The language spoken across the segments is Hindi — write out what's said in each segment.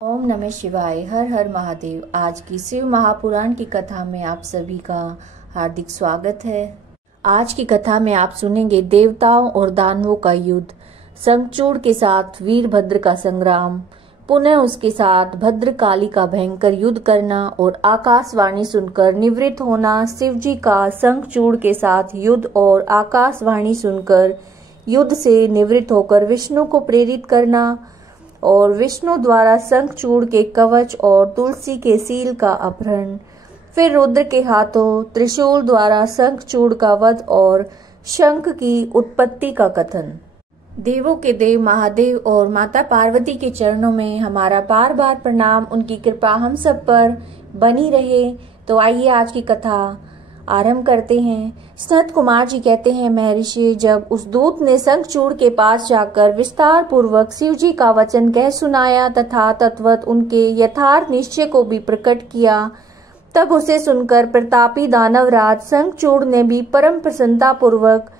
ओम नमः शिवाय। हर हर महादेव। आज की शिव महापुराण की कथा में आप सभी का हार्दिक स्वागत है। आज की कथा में आप सुनेंगे देवताओं और दानवों का युद्ध, शंखचूड़ के साथ वीरभद्र का संग्राम, पुनः उसके साथ भद्रकाली का भयंकर युद्ध करना और आकाशवाणी सुनकर निवृत्त होना, शिवजी का शंखचूड़ के साथ युद्ध और आकाशवाणी सुनकर युद्ध से निवृत्त होकर विष्णु को प्रेरित करना और विष्णु द्वारा शंखचूड़ के कवच और तुलसी के सील का अपहरण, फिर रुद्र के हाथों त्रिशूल द्वारा शंखचूड़ का वध और शंख की उत्पत्ति का कथन। देवों के देव महादेव और माता पार्वती के चरणों में हमारा बार बार प्रणाम। उनकी कृपा हम सब पर बनी रहे। तो आइए आज की कथा आरंभ करते हैं। सनत कुमार जी कहते हैं, महर्षि, जब उस दूत ने शंखचूड़ के पास जाकर विस्तार पूर्वक शिव जी का वचन कह सुनाया तथा तत्वत उनके यथार्थ निश्चय को भी प्रकट किया, तब उसे सुनकर प्रतापी दानवराज शंखचूड़ ने भी परम प्रसन्नता पूर्वक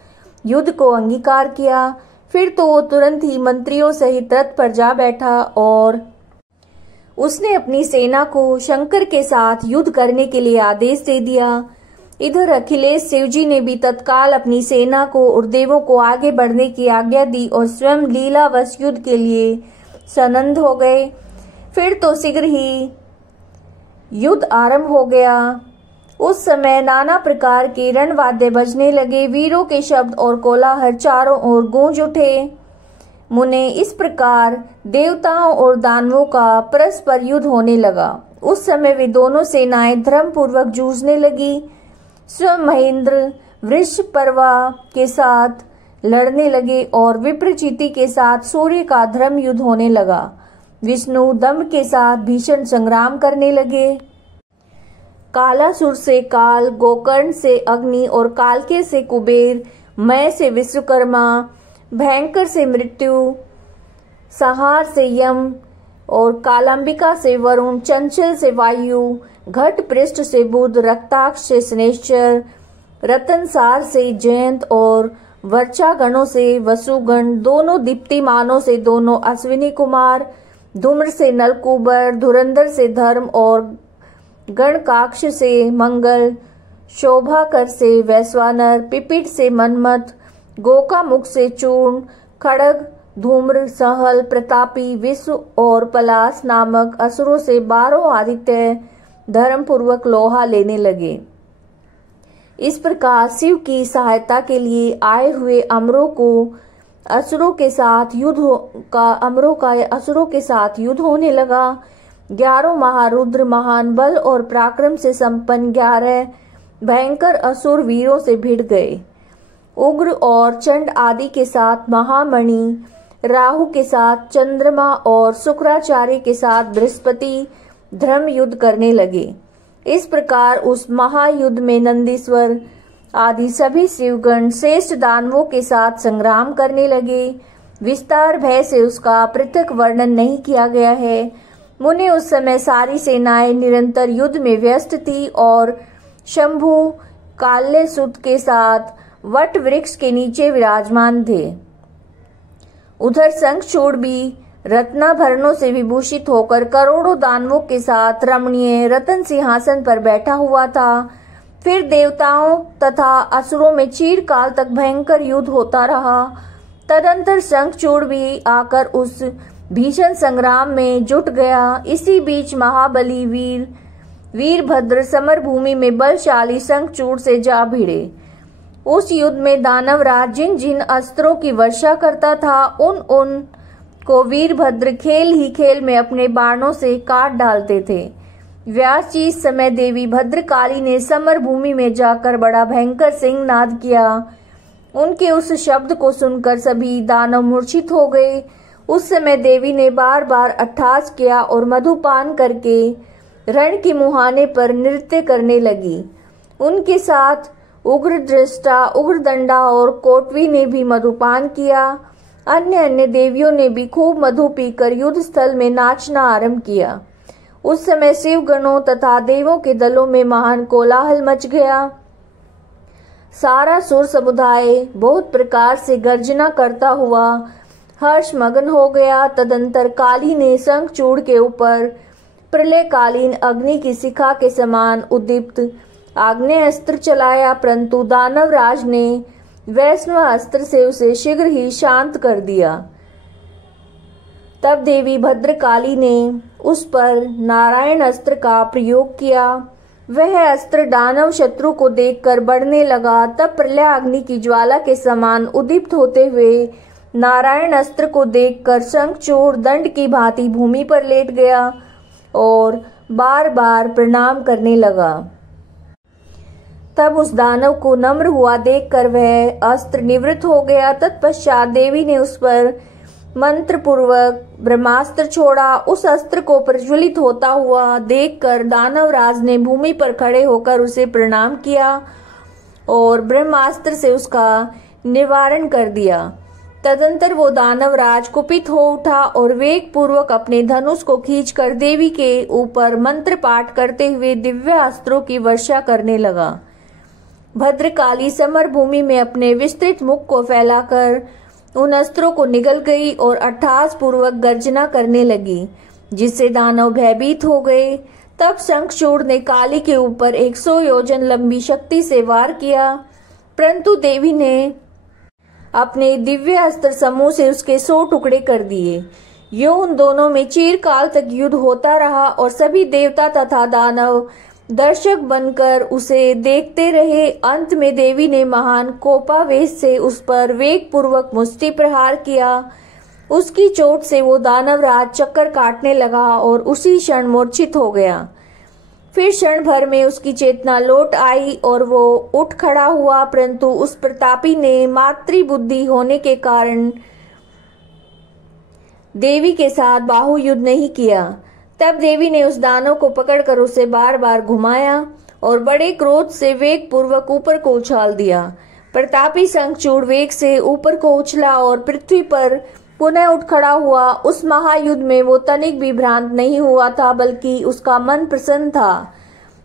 युद्ध को अंगीकार किया। फिर तो वो तुरंत ही मंत्रियों सहित रथ पर जा बैठा और उसने अपनी सेना को शंकर के साथ युद्ध करने के लिए आदेश दे दिया। इधर अखिलेश शिवजी ने भी तत्काल अपनी सेना को और देवों को आगे बढ़ने की आज्ञा दी और स्वयं लीलावश युद्ध के लिए सनंद हो गए। फिर तो शीघ्र ही युद्ध आरंभ हो गया। उस समय नाना प्रकार के रणवाद्य बजने लगे, वीरों के शब्द और कोलाहल चारों ओर गूंज उठे। मुने इस प्रकार देवताओं और दानवों का परस्पर युद्ध होने लगा। उस समय वे दोनों सेनाएं धर्म पूर्वक जूझने लगी। स्वयं महेंद्र वृषपर्वा के साथ लड़ने लगे और विप्रचिति के साथ सूर्य का धर्म युद्ध होने लगा। विष्णु दम्भ के साथ भीषण संग्राम करने लगे। कालासुर से काल, गोकर्ण से अग्नि और कालके से कुबेर, मय से विश्वकर्मा, भयंकर से मृत्यु, संहार से यम और कालांबिका से वरुण, चंचल से वायु, घट पृष्ठ से बुध, रक्ताक्ष से शनैश्चर, रतनसार से जयंत और वर्चा गणों से वसुगण, दोनों दीप्तिमानों से दोनों अश्विनी कुमार, धूम्र से नलकूबर, धुरंधर से धर्म और गणकाक्ष से मंगल, शोभाकर से वैश्वानर, पिपीट से मनमथ, गोकामुख से चूर्ण, खड़ग, धूम्र, सहल, प्रतापी, विश्व और पलाश नामक असुरों से 12 आदित्य धर्म पूर्वक लोहा लेने लगे। इस प्रकार शिव की सहायता के लिए आए हुए असुरों के साथ युद्ध होने लगा। 11 महारुद्र महान बल और पराक्रम से संपन्न 11 भयंकर असुर वीरों से भिड़ गए। उग्र और चंड आदि के साथ महामणि, राहु के साथ चंद्रमा और शुक्राचार्य के साथ बृहस्पति धर्म युद्ध करने लगे। इस प्रकार उस महायुद्ध में नंदीश्वर आदि सभी शिवगण श्रेष्ठ दानवों के साथ संग्राम करने लगे। विस्तार भय से उसका पृथक वर्णन नहीं किया गया है। मुने उस समय सारी सेनाएं निरंतर युद्ध में व्यस्त थी और शंभु काल्यसुत के साथ वट वृक्ष के नीचे विराजमान थे। उधर शंखचूड़ भी रत्नाभरणों से विभूषित होकर करोड़ों दानवों के साथ रमणीय रतन सिंहासन पर बैठा हुआ था। फिर देवताओं तथा असुरों में चिरकाल तक भयंकर युद्ध होता रहा। तदंतर शंखचूड़ भी आकर उस भीषण संग्राम में जुट गया। इसी बीच महाबली वीरभद्र समर भूमि में बलशाली शंखचूड़ से जा भिड़े। उस युद्ध में दानवराज जिन जिन अस्त्रों की वर्षा करता था उन को वीरभद्र खेल ही खेल में अपने बाणों से काट डालते थे। व्यास जी इस समय देवी भद्रकाली ने समर भूमि में जाकर बड़ा भयंकर सिंहनाद किया। उनके उस शब्द को सुनकर सभी दानव मूर्छित हो गए। उस समय देवी ने बार बार अट्ठास किया और मधुपान करके रण के मुहाने पर नृत्य करने लगी। उनके साथ उग्र दृष्टा, उग्रदंडा और कोटवी ने भी मधुपान किया। अन्य देवियों ने भी खूब मधु पीकर युद्ध स्थल में नाचना आरंभ किया। उस समय शिव गणों तथा देवों के दलों में महान कोलाहल मच गया। सारा सुर समुदाय बहुत प्रकार से गर्जना करता हुआ हर्ष मगन हो गया। तदंतर काली ने शंखचूड़ के ऊपर प्रलयकालीन अग्नि की शिखा के समान उद्दीप्त आग्नेय अस्त्र चलाया, परंतु दानवराज ने वैष्णव अस्त्र से उसे शीघ्र ही शांत कर दिया। तब देवी भद्रकाली ने उस पर नारायण अस्त्र का प्रयोग किया। वह अस्त्र दानव शत्रु को देखकर बढ़ने लगा। तब प्रलय अग्नि की ज्वाला के समान उद्दीप्त होते हुए नारायण अस्त्र को देखकर शंखचूड़ दंड की भांति भूमि पर लेट गया और बार बार प्रणाम करने लगा। तब उस दानव को नम्र हुआ देखकर वह अस्त्र निवृत्त हो गया। तत्पश्चात देवी ने उस पर मंत्र पूर्वक ब्रह्मास्त्र छोड़ा। उस अस्त्र को प्रज्वलित होता हुआ देखकर दानवराज ने भूमि पर खड़े होकर उसे प्रणाम किया और ब्रह्मास्त्र से उसका निवारण कर दिया। तदंतर वो दानवराज कुपित हो उठा और वेग पूर्वक अपने धनुष को खींचकर देवी के ऊपर मंत्र पाठ करते हुए दिव्य अस्त्रों की वर्षा करने लगा। भद्रकाली समर भूमि में अपने विस्तृत मुख को फैलाकर उन अस्त्रों को निगल गई और अट्टहास पूर्वक गर्जना करने लगी, जिससे दानव भयभीत हो गए। तब शंखचूड़ ने काली के ऊपर 100 योजन लंबी शक्ति से वार किया, परंतु देवी ने अपने दिव्य अस्त्र समूह से उसके 100 टुकड़े कर दिए। यो उन दोनों में चिरकाल तक युद्ध होता रहा और सभी देवता तथा दानव दर्शक बनकर उसे देखते रहे। अंत में देवी ने महान कोपावेश से उस पर वेग पूर्वक मुष्टि प्रहार किया। उसकी चोट से वो दानवराज चक्कर काटने लगा और उसी क्षण मूर्छित हो गया। फिर क्षण भर में उसकी चेतना लौट आई और वो उठ खड़ा हुआ, परंतु उस प्रतापी ने मातृबुद्धि होने के कारण देवी के साथ बाहुयुद्ध नहीं किया। तब देवी ने उस दानव को पकड़कर उसे बार बार घुमाया और बड़े क्रोध से वेग पूर्वक ऊपर को उछाल दिया। प्रतापी शंखचूड़ वेग से ऊपर को उछला और पृथ्वी पर पुनः उठ खड़ा हुआ। उस महायुद्ध में वो तनिक भी भ्रांत नहीं हुआ था, बल्कि उसका मन प्रसन्न था।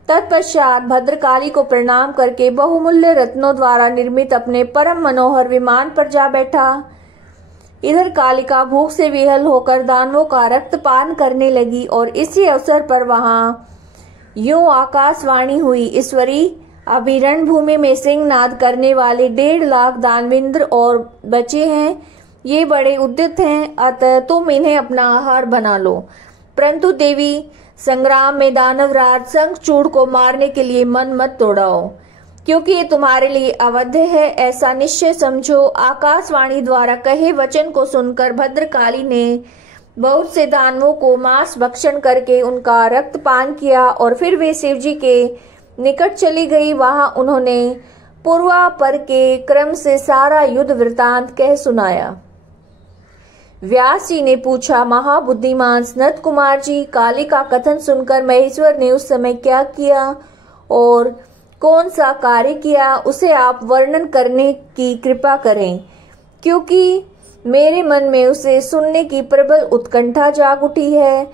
तत्पश्चात भद्रकाली को प्रणाम करके बहुमूल्य रत्नों द्वारा निर्मित अपने परम मनोहर विमान पर जा बैठा। इधर कालिका भूख से विहल होकर दानवों का रक्तपान करने लगी और इसी अवसर पर वहां यूं आकाशवाणी हुई, ईश्वरी, अभी रणभूमि में सिंहनाद करने वाले 1.5 लाख दानवेंद्र और बचे हैं। ये बड़े उद्यत हैं, अतः तुम इन्हें अपना आहार बना लो। परंतु देवी, संग्राम में दानवराज शंखचूड़ को मारने के लिए मन मत तोड़ाओ, क्योंकि ये तुम्हारे लिए अवध्य है, ऐसा निश्चय समझो। आकाशवाणी द्वारा कहे वचन को सुनकर भद्रकाली ने बहुत से दानवों को मांस भक्षण करके उनका रक्तपान किया और फिर वे शिवजी के निकट चली गई। वहां उन्होंने पूर्वापर के क्रम से सारा युद्ध वृतांत कह सुनाया। व्यास जी ने पूछा, महाबुद्धिमान सनत कुमार जी, काली का कथन सुनकर महेश्वर ने उस समय क्या किया और कौन सा कार्य किया, उसे आप वर्णन करने की कृपा करें, क्योंकि मेरे मन में उसे सुनने की प्रबल उत्कंठा जाग उठी है।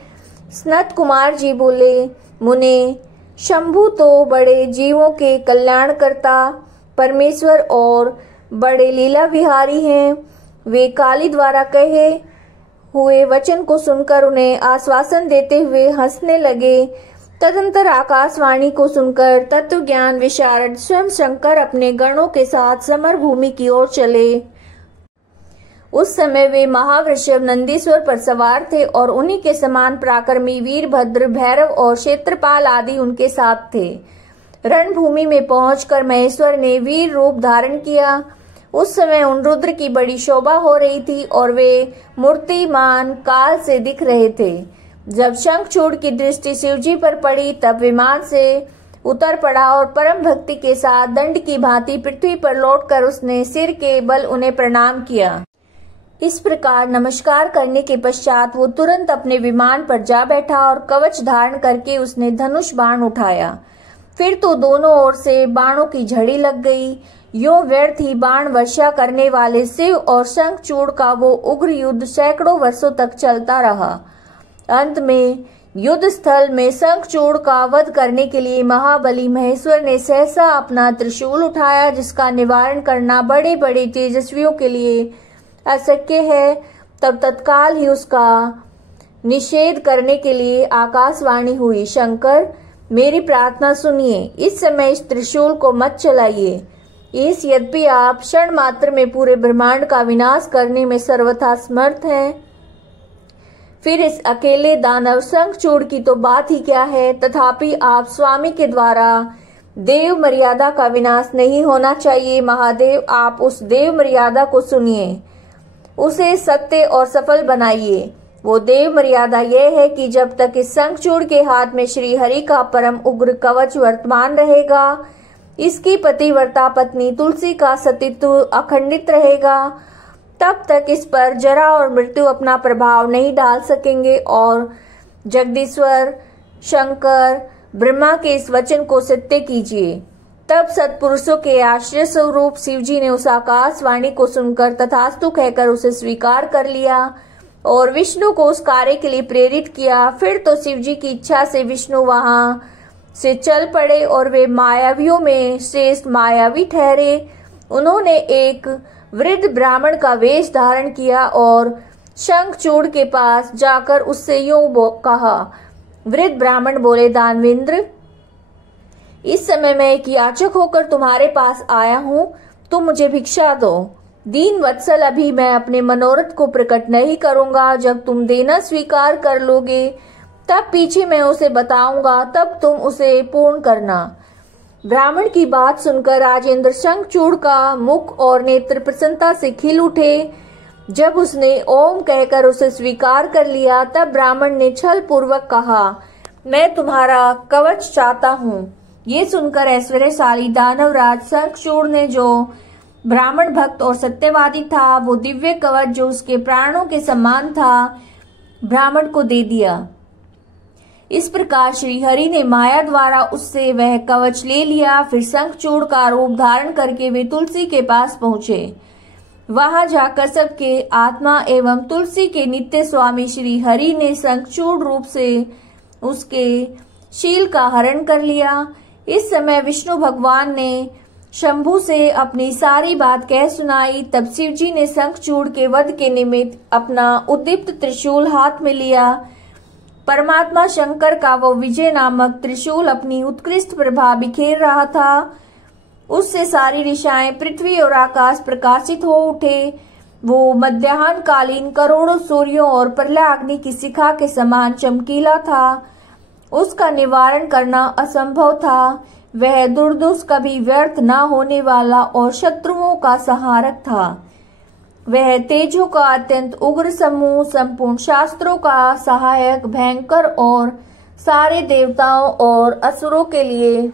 सनत कुमार जी बोले, मुने, शंभु तो बड़े जीवों के कल्याण करता परमेश्वर और बड़े लीला विहारी हैं। वे काली द्वारा कहे हुए वचन को सुनकर उन्हें आश्वासन देते हुए हंसने लगे। तदंतर आकाशवाणी को सुनकर तत्व ज्ञान विशारद स्वयं शंकर अपने गणों के साथ समर भूमि की ओर चले। उस समय वे महावृषभ नंदीश्वर पर सवार थे और उन्हीं के समान पराक्रमी वीरभद्र, भैरव और क्षेत्रपाल आदि उनके साथ थे। रणभूमि में पहुंचकर महेश्वर ने वीर रूप धारण किया। उस समय उन रुद्र की बड़ी शोभा हो रही थी और वे मूर्तिमान काल से दिख रहे थे। जब शंखचूड़ की दृष्टि शिवजी पर पड़ी, तब विमान से उतर पड़ा और परम भक्ति के साथ दंड की भांति पृथ्वी पर लौटकर उसने सिर के बल उन्हें प्रणाम किया। इस प्रकार नमस्कार करने के पश्चात वो तुरंत अपने विमान पर जा बैठा और कवच धारण करके उसने धनुष बाण उठाया। फिर तो दोनों ओर से बाणों की झड़ी लग गई। यो व्यर्थ ही बाण वर्षा करने वाले शिव और शंखचूड़ का वो उग्र युद्ध सैकड़ों वर्षों तक चलता रहा। अंत में युद्ध स्थल में शंखचूड़ का वध करने के लिए महाबली महेश्वर ने सहसा अपना त्रिशूल उठाया, जिसका निवारण करना बड़े बड़े तेजस्वियों के लिए अशक्य है। तब तत्काल ही उसका निषेध करने के लिए आकाशवाणी हुई, शंकर मेरी प्रार्थना सुनिए, इस समय इस त्रिशूल को मत चलाइए। इस यद्यपि आप क्षण मात्र में पूरे ब्रह्मांड का विनाश करने में सर्वथा समर्थ हैं, फिर इस अकेले दानव शंखचूड़ की तो बात ही क्या है। तथापि आप स्वामी के द्वारा देव मर्यादा का विनाश नहीं होना चाहिए। महादेव, आप उस देव मर्यादा को सुनिए, उसे सत्य और सफल बनाइए। वो देव मर्यादा यह है कि जब तक इस शंखचूड़ के हाथ में श्री हरि का परम उग्र कवच वर्तमान रहेगा, इसकी पतिव्रता पत्नी तुलसी का सतीत्व अखंडित रहेगा, तब तक इस पर जरा और मृत्यु अपना प्रभाव नहीं डाल सकेंगे। और जगदीश्वर शंकर ब्रह्मा के इस वचन को सत्य कीजिए। तब सत्पुरुषों के आश्रय स्वरूप शिवजी ने उस आकाशवाणी को सुनकर तथास्तु कहकर उसे स्वीकार कर लिया और विष्णु को उस कार्य के लिए प्रेरित किया। फिर तो शिवजी की इच्छा से विष्णु वहां से चल पड़े और वे मायावियों में श्रेष्ठ मायावी ठहरे। उन्होंने एक वृद्ध ब्राह्मण का वेश धारण किया और शंखचूड़ के पास जाकर उससे यूं कहा। वृद्ध ब्राह्मण बोले, दानवेंद्र, इस समय मैं एक याचक होकर तुम्हारे पास आया हूं, तुम मुझे भिक्षा दो। दीन वत्सल, अभी मैं अपने मनोरथ को प्रकट नहीं करूंगा। जब तुम देना स्वीकार कर लोगे तब पीछे मैं उसे बताऊंगा, तब तुम उसे पूर्ण करना। ब्राह्मण की बात सुनकर राजेंद्र शंखचूड़ का मुख और नेत्र प्रसन्नता से खिल उठे। जब उसने ओम कहकर उसे स्वीकार कर लिया, तब ब्राह्मण ने छल पूर्वक कहा, मैं तुम्हारा कवच चाहता हूँ। ये सुनकर ऐश्वर्यशाली दानवराज शंखचूड़ ने, जो ब्राह्मण भक्त और सत्यवादी था, वो दिव्य कवच जो उसके प्राणों के समान था, ब्राह्मण को दे दिया। इस प्रकार श्री हरि ने माया द्वारा उससे वह कवच ले लिया। फिर शंखचूड़ का रूप धारण करके वे तुलसी के पास पहुंचे। वहां जाकर सबके आत्मा एवं तुलसी के नित्य स्वामी श्री हरि ने शंखचूड़ रूप से उसके शील का हरण कर लिया। इस समय विष्णु भगवान ने शंभु से अपनी सारी बात कह सुनाई। तब शिवजी ने शंखचूड़ के वध के निमित्त अपना उद्दीप्त त्रिशूल हाथ में लिया। परमात्मा शंकर का वो विजय नामक त्रिशूल अपनी उत्कृष्ट प्रभा बिखेर रहा था। उससे सारी दिशाएं, पृथ्वी और आकाश प्रकाशित हो उठे। वो मध्याह्न कालीन करोड़ों सूर्यों और प्रलयाग्नि की शिखा के समान चमकीला था। उसका निवारण करना असंभव था। वह दुर्दुष, कभी व्यर्थ न होने वाला और शत्रुओं का संहारक था। वह तेजों का अत्यंत उग्र समूह, संपूर्ण शास्त्रों का सहायक, भयंकर और सारे देवताओं और असुरों के लिए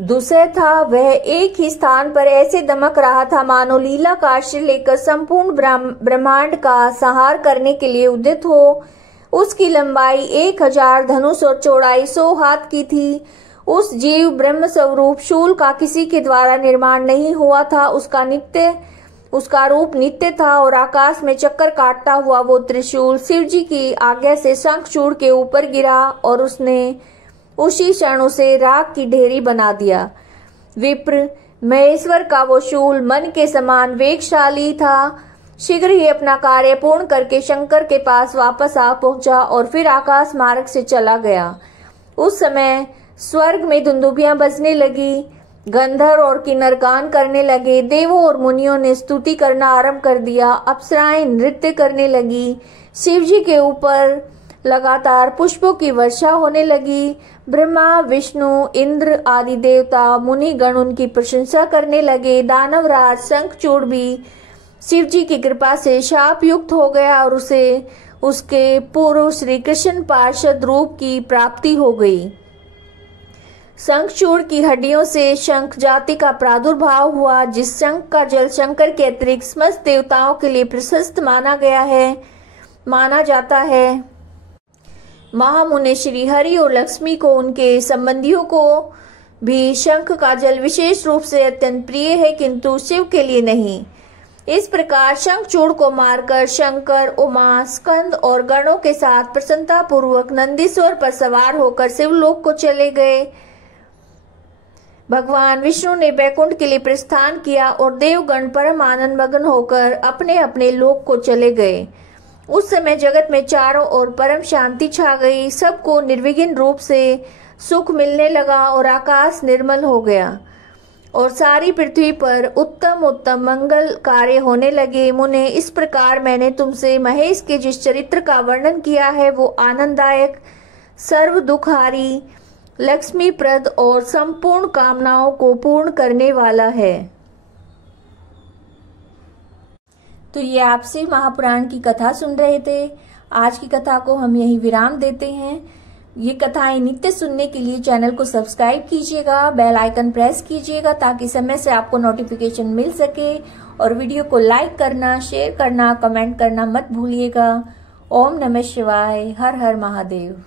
दुसह था। वह एक ही स्थान पर ऐसे दमक रहा था मानो लीला का आश्रय लेकर संपूर्ण ब्रह्मांड का संहार करने के लिए उद्यत हो। उसकी लंबाई 1000 धनुष और चौड़ाई 100 हाथ की थी। उस जीव ब्रह्म स्वरूप शूल का किसी के द्वारा निर्माण नहीं हुआ था। उसका रूप नित्य था और आकाश में चक्कर काटता हुआ वो त्रिशूल शिवजी की आज्ञा से शंखचूड़ के ऊपर गिरा और उसने उसी क्षण उसे राख की ढेरी बना दिया। विप्र, महेश्वर का वो शूल मन के समान वेगशाली था। शीघ्र ही अपना कार्य पूर्ण करके शंकर के पास वापस आ पहुंचा और फिर आकाश मार्ग से चला गया। उस समय स्वर्ग में दुंदुभियां बजने लगी, गंधर्व और किन्नर गान करने लगे, देवों और मुनियों ने स्तुति करना आरंभ कर दिया, अप्सराएं नृत्य करने लगी, शिवजी के ऊपर लगातार पुष्पों की वर्षा होने लगी। ब्रह्मा, विष्णु, इंद्र आदि देवता मुनि गण उनकी प्रशंसा करने लगे। दानवराज शंखचूड़ भी शिवजी की कृपा से शाप युक्त हो गया और उसे उसके पूर्व श्री कृष्ण पार्षद रूप की प्राप्ति हो गई। शंखचूड़ की हड्डियों से शंख जाति का प्रादुर्भाव हुआ। जिस शंख का जल शंकर के अतिरिक्त समस्त देवताओं के लिए प्रशस्त माना जाता है। महामुनि श्री हरि और लक्ष्मी को, उनके संबंधियों को भी शंख का जल विशेष रूप से अत्यंत प्रिय है, किंतु शिव के लिए नहीं। इस प्रकार शंखचूड़ को मारकर शंकर, उमा, स्कंद और गणों के साथ प्रसन्नता पूर्वक नंदीश्वर पर सवार होकर शिवलोक को चले गए। भगवान विष्णु ने बैकुंठ के लिए प्रस्थान किया और देवगण परम आनंद मग्न होकर अपने अपने लोक को चले गए। उस समय जगत में चारों ओर परम शांति छा गई, सबको निर्विघ्न रूप से सुख मिलने लगा और आकाश निर्मल हो गया और सारी पृथ्वी पर उत्तम उत्तम मंगल कार्य होने लगे। मुने, इस प्रकार मैंने तुमसे महेश के जिस चरित्र का वर्णन किया है वो आनंददायक, सर्व दुखहारी, लक्ष्मीप्रद और संपूर्ण कामनाओं को पूर्ण करने वाला है। तो ये आप शिव महापुराण की कथा सुन रहे थे। आज की कथा को हम यही विराम देते हैं। ये कथाएं नित्य सुनने के लिए चैनल को सब्सक्राइब कीजिएगा, बेल आइकन प्रेस कीजिएगा ताकि समय से आपको नोटिफिकेशन मिल सके, और वीडियो को लाइक करना, शेयर करना, कमेंट करना मत भूलिएगा। ओम नमः शिवाय। हर हर महादेव।